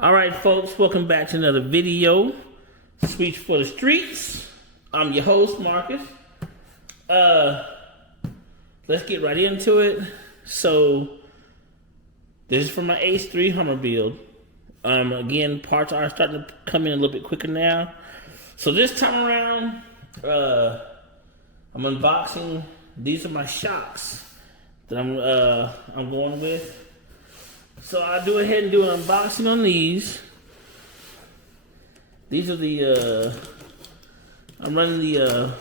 All right, folks, welcome back to another video. Sweets for the streets. I'm your host, Marcus. Let's get right into it. So, this is for my Ace 3 Hummer build. Again, parts are starting to come in a little bit quicker now. So this time around, I'm unboxing. These are my shocks that I'm going with. So I'll do ahead and do an unboxing on these. These are the I'm running the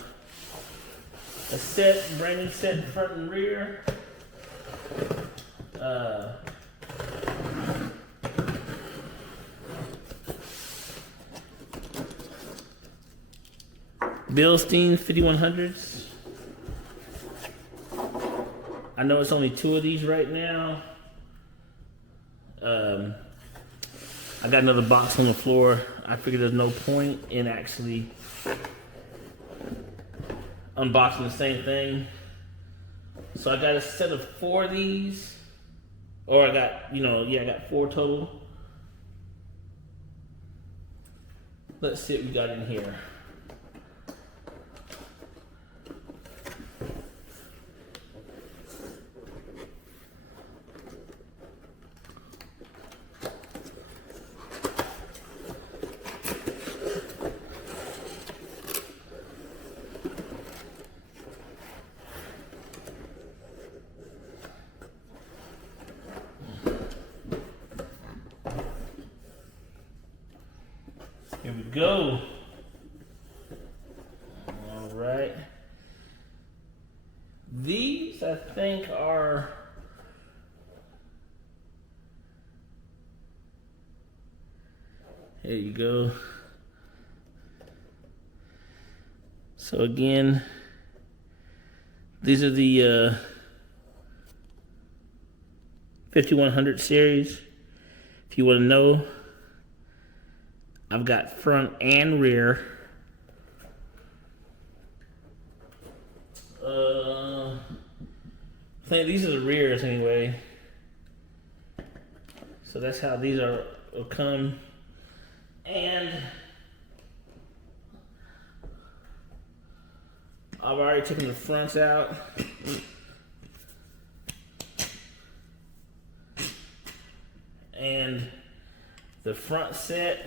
a set, brand new set front and rear. Bilstein 5100s. I know it's only 2 of these right now. I got another box on the floor. I figured there's no point in actually unboxing the same thing. So I got a set of 4 of these. Or I got, I got 4 total. Let's see what we got in here. Here we go. All right. These, I think, are here you go. So again, these are the 5100 series. If you want to know, I've got front and rear. I think these are the rears anyway. So that's how these will come. And I've already taken the fronts out. And the front set,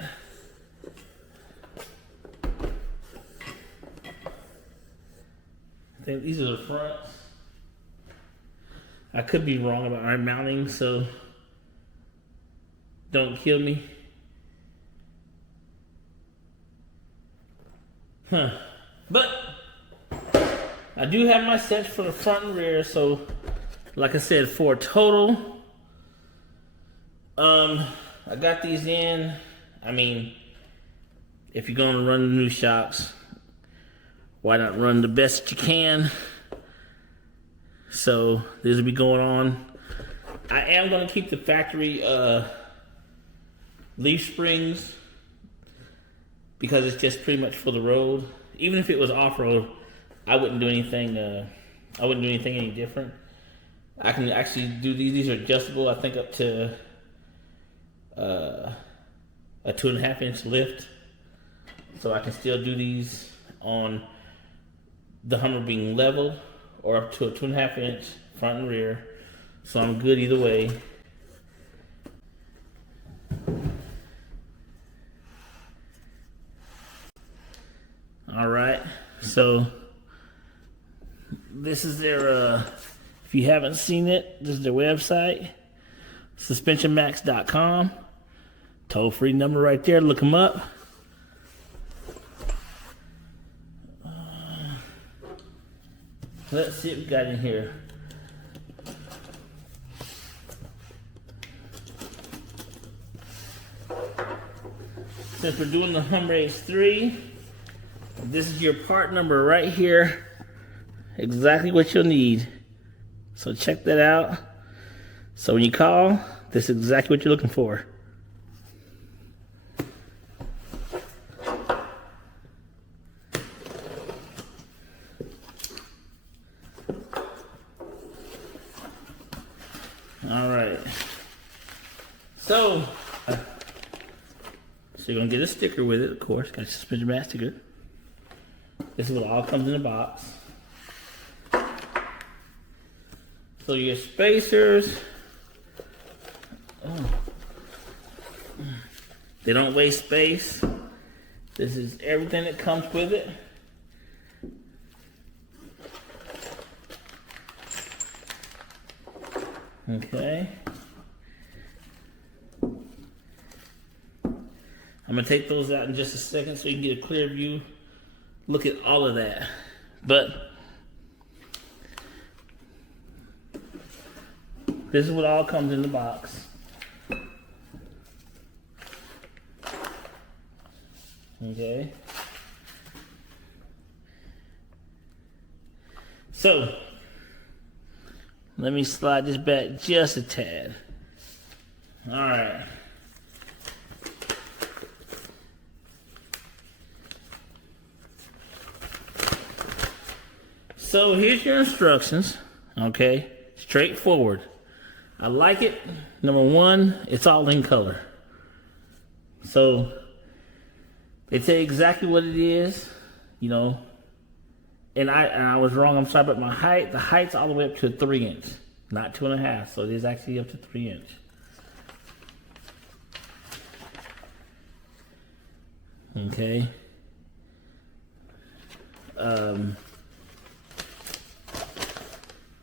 I think these are the fronts. I could be wrong about iron mounting, so don't kill me. But I do have my sets for the front and rear, so like I said, 4 total. I got these in. I mean, if you're gonna run the new shocks, why not run the best that you can? So this will be going on. I am going to keep the factory leaf springs because it's just pretty much for the road. Even if it was off-road, I wouldn't do anything. I wouldn't do anything any different. I can actually do these. These are adjustable. I think up to a 2.5 inch lift, so I can still do these on the Hummer being level or up to a 2.5 inch front and rear, so I'm good either way. All right, so this is their if you haven't seen it, this is their website, SuspensionMaxx.com. Toll-free number right there, look them up. Let's see what we got in here. Since we're doing the Hummer Ace 3, this is your part number right here. Exactly what you'll need. So check that out. So when you call, this is exactly what you're looking for. All right. So So you're gonna get a sticker with it, of course. Got your SuspensionMaxx sticker. This is what all comes in the box. So your spacers, they don't waste space. This is everything that comes with it. Okay. I'm gonna take those out in just a second so you can get a clear view. Look at all of that. But this is what all comes in the box. Okay. So let me slide this back just a tad. All right. So here's your instructions, okay? Straightforward. I like it. Number one, it's all in color. So they tell you exactly what it is, you know. And I was wrong, I'm sorry, but the height's all the way up to 3 inch, not 2.5. So it is actually up to 3 inch. Okay.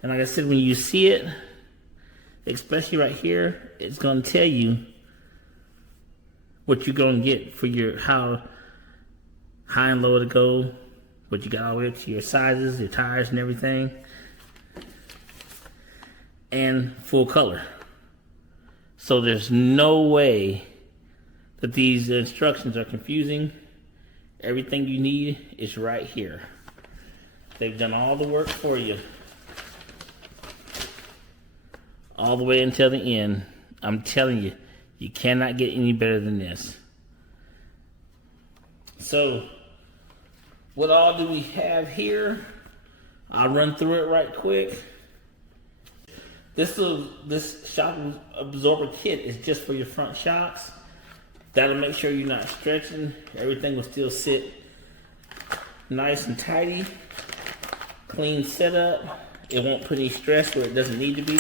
And like I said, when you see it, especially right here, it's going to tell you what you're going to get for your, how high and low to go, what you got all the way up to your sizes, your tires and everything, and full color. So there's no way that these instructions are confusing. Everything you need is right here. They've done all the work for you. All the way until the end. I'm telling you, you cannot get any better than this. So, what all do we have here? I'll run through it right quick. This shock absorber kit is just for your front shocks. That'll make sure you're not stretching. Everything will still sit nice and tidy. Clean setup. It won't put any stress where it doesn't need to be.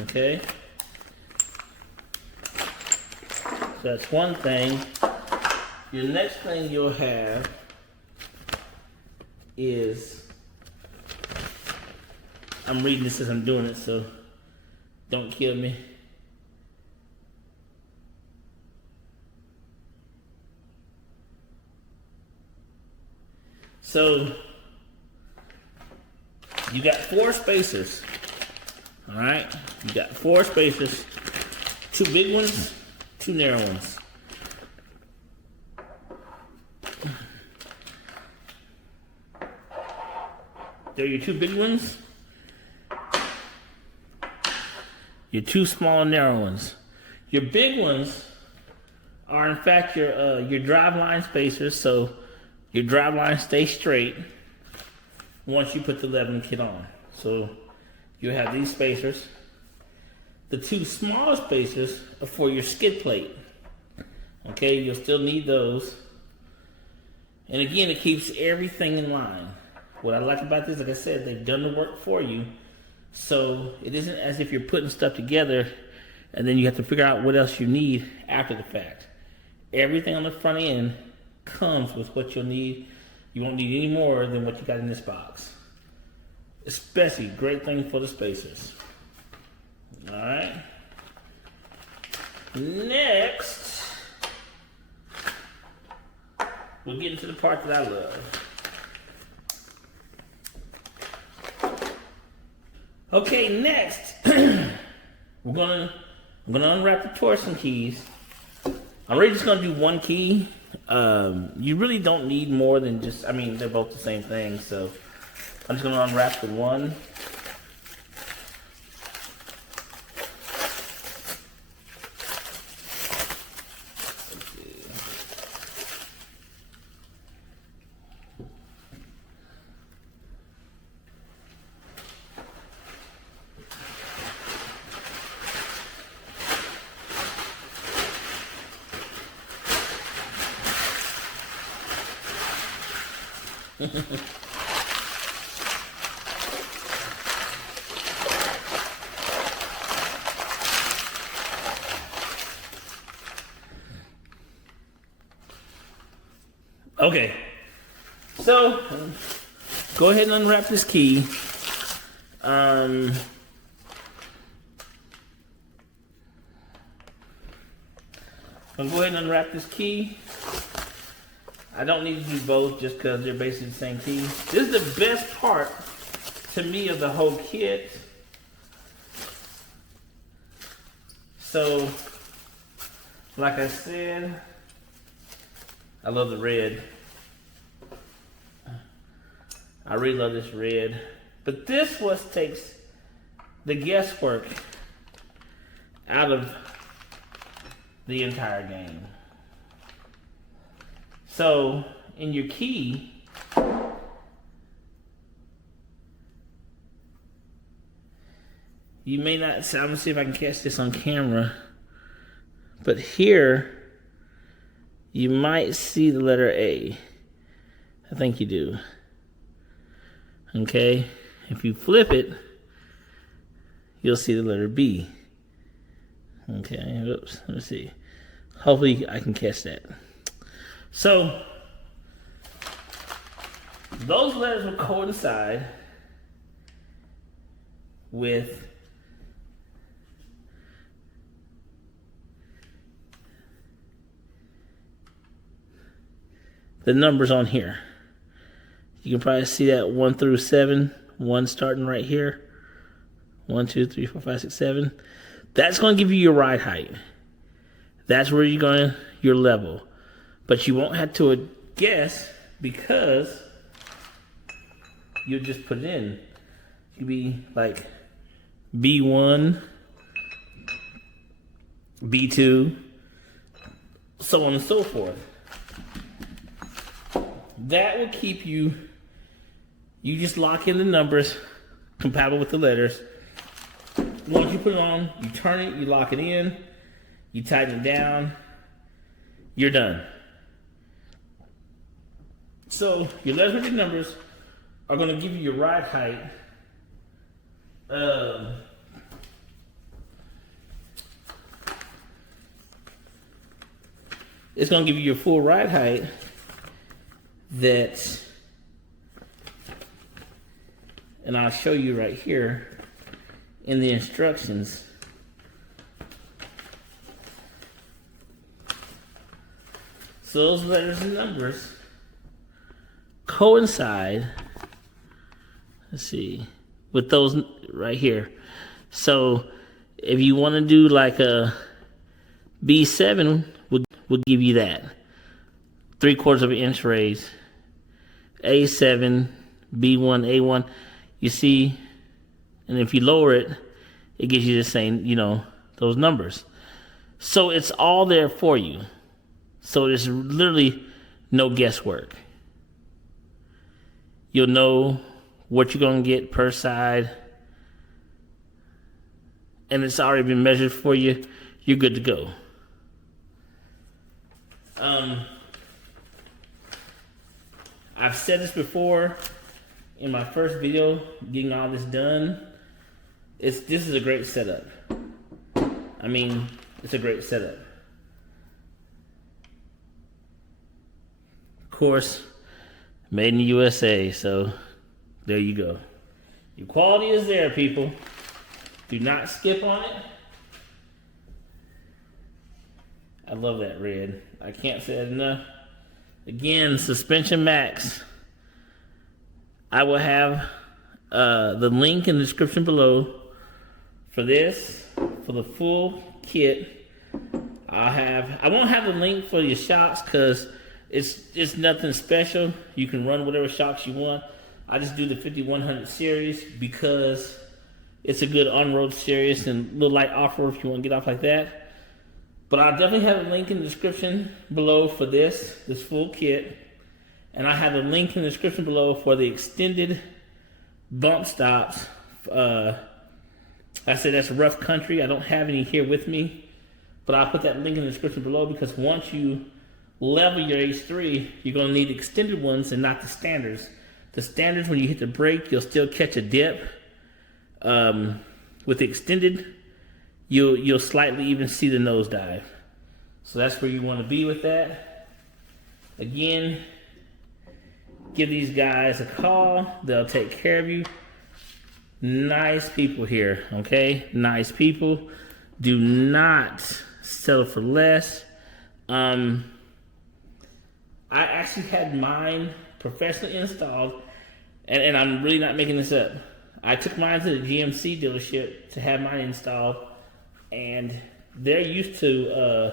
Okay. So that's one thing. Your next thing you'll have is, I'm reading this as I'm doing it, so don't kill me. So you got 4 spacers. All right, you got 4 spacers, 2 big ones, 2 narrow ones. There are your 2 big ones, your 2 small and narrow ones. Your big ones are in fact your drive line spacers, so your drive line stays straight once you put the 11 kit on. So you have these spacers. The 2 smaller spacers are for your skid plate. Okay, you'll still need those. And again, it keeps everything in line. What I like about this, like I said, they've done the work for you. So it isn't as if you're putting stuff together and then you have to figure out what else you need after the fact. Everything on the front end comes with what you'll need. You won't need any more than what you got in this box. Especially great thing for the spacers. All right. Next, we'll get into the part that I love. Okay, next, I'm gonna unwrap the torsion keys. I'm really just gonna do 1 key. You really don't need more than just, I mean, they're both the same thing, so I'm just gonna unwrap the one. Okay, so go ahead and unwrap this key. I'll go ahead and unwrap this key. I don't need to do both just because they're basically the same key. This is the best part to me of the whole kit. So, like I said, I love the red. I really love this red. But this what takes the guesswork out of the entire game. So, in your key, you may not, so I'm gonna see if I can catch this on camera, but here, you might see the letter A. I think you do. Okay, if you flip it, you'll see the letter B. Okay, oops, let me see. Hopefully I can catch that. So, those letters will coincide with the numbers on here. You can probably see that 1 through 7, 1 starting right here. 1, 2, 3, 4, 5, 6, 7. That's going to give you your ride height. That's where you're going to, your level. But you won't have to guess because you'll just put it in. You'll be like B1, B2, so on and so forth. That will keep you just lock in the numbers compatible with the letters. Once you put it on, you turn it, you lock it in, you tighten it down, you're done. So your letters with your numbers are going to give you your ride height. It's going to give you your full ride height that, and I'll show you right here in the instructions. So those letters and numbers coincide, let's see, with those right here. So if you want to do like a B7, would give you that 3/4 of an inch raise. A7, B1, A1, you see, and if you lower it, it gives you the same, you know, those numbers. So it's all there for you. So there's literally no guesswork. You'll know what you're going to get per side, and it's already been measured for you. You're good to go. I've said this before in my first video, getting all this done. This is a great setup. I mean, it's a great setup. Of course, made in the USA, so there you go. Your quality is there, people. Do not skip on it. I love that red. I can't say that enough. Again, SuspensionMaxx. I will have the link in the description below for this, for the full kit. I won't have the link for your shocks because it's nothing special. You can run whatever shocks you want. I just do the 5100 series because it's a good on-road series and a little light off-road if you want to get off like that. But I'll definitely have a link in the description below for this full kit. And I have a link in the description below for the extended bump stops. I said that's rough country. I don't have any here with me. But I'll put that link in the description below because once you level your H3, you're going to need extended ones and not the standards. The standards, when you hit the brake, you'll still catch a dip. With the extended, you'll slightly even see the nosedive. So that's where you want to be with that. Again, give these guys a call. They'll take care of you. Nice people here, okay? Nice people. Do not settle for less. I actually had mine professionally installed, and I'm really not making this up. I took mine to the GMC dealership to have mine installed, and they're used to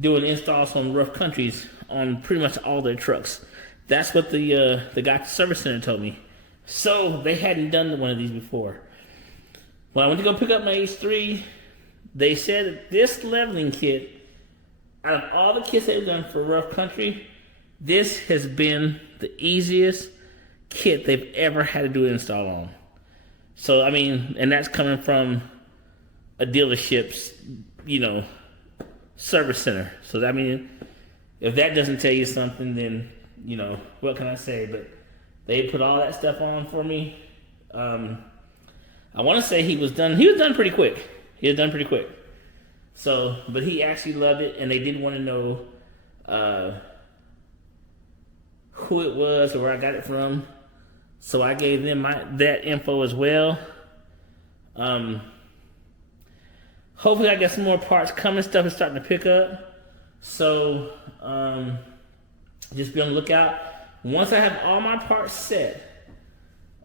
doing installs on rough countries on pretty much all their trucks. That's what the guy at the service center told me. So they hadn't done one of these before. When I went to go pick up my H3, they said that this leveling kit, out of all the kits they've done for rough country, this has been the easiest kit they've ever had to do an install on. So, I mean, and that's coming from a dealership's, service center. So, I mean, if that doesn't tell you something, then, what can I say? But they put all that stuff on for me. I want to say he was done pretty quick. So, but he actually loved it, and they did want to know who it was or where I got it from. So I gave them that info as well. Hopefully I get some more parts coming. Stuff is starting to pick up. So just be on the lookout. Once I have all my parts set,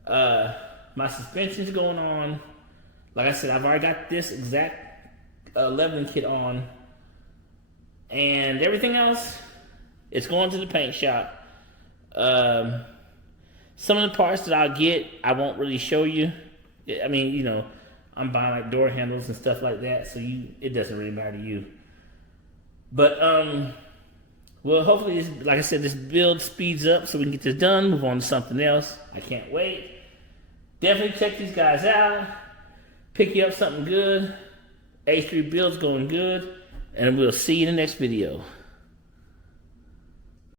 my suspension's going on. Like I said, I've already got this exact leveling kit on. And everything else, it's going to the paint shop. Some of the parts that I'll get, I won't really show you. I mean, I'm buying like door handles and stuff like that, so it doesn't really matter to you. But well, hopefully, like I said, this build speeds up so we can get this done, move on to something else. I can't wait. Definitely check these guys out. Pick you up something good. H3 build's going good, and we'll see you in the next video.